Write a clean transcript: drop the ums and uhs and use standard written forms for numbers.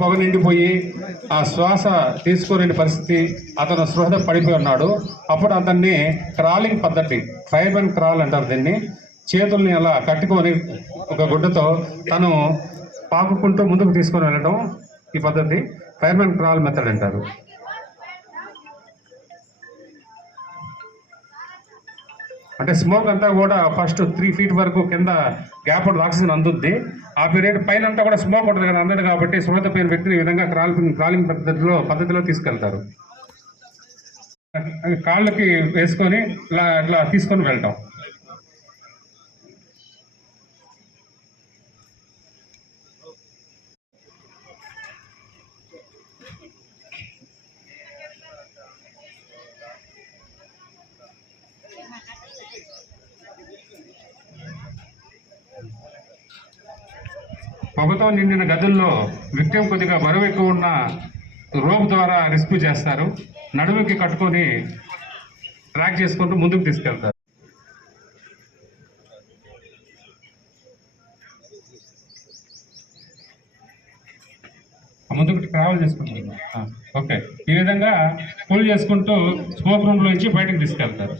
పొగ నిండిపోయి ఆ శ్వాస తీసుకోలేని పరిస్థితి, అతను స్పృహ పడిపోయి ఉన్నాడు. అప్పుడు అతన్ని క్రాలింగ్ పద్ధతి, ఫైర్ అండ్ క్రాల్ అంటారు దీన్ని. చేతుల్ని అలా కట్టుకొని ఒక గుడ్డతో తను పాకుకుంటూ ముందుకు తీసుకొని వెళ్ళడం ఈ పద్ధతి ఫైర్ అండ్ క్రాల్ మెథడ్ అంటారు. అంటే స్మోక్ అంతా కూడా ఫస్ట్ 3 feet వరకు కింద గ్యాప్ ఆక్సిజన్ అందుద్ది. ఆ పీరియడ్ పైన అంతా కూడా స్మోక్ ఉంటుంది కదా, అందదు. కాబట్టి స్మృత పోయిన వ్యక్తిని ఈ విధంగా క్రాలింగ్ పద్ధతిలో తీసుకెళ్తారు. కాళ్ళకి వేసుకొని ఇట్లా తీసుకొని వెళ్తాం. పొగతో నిండిన గదుల్లో విక్టిమ్ కొద్దిగా బరువు ఎక్కువ ఉన్న రోప్ ద్వారా రెస్క్యూ చేస్తారు. నడుముకి కట్టుకొని ట్రాక్ చేసుకుంటూ ముందుకు తీసుకెళ్తారు. ముందుకు ట్రావెల్ చేసుకుంటారు. ఓకే, ఈ విధంగా పుల్ చేసుకుంటూ స్మోక్ రూమ్ లోంచి బయటకు తీసుకెళ్తారు.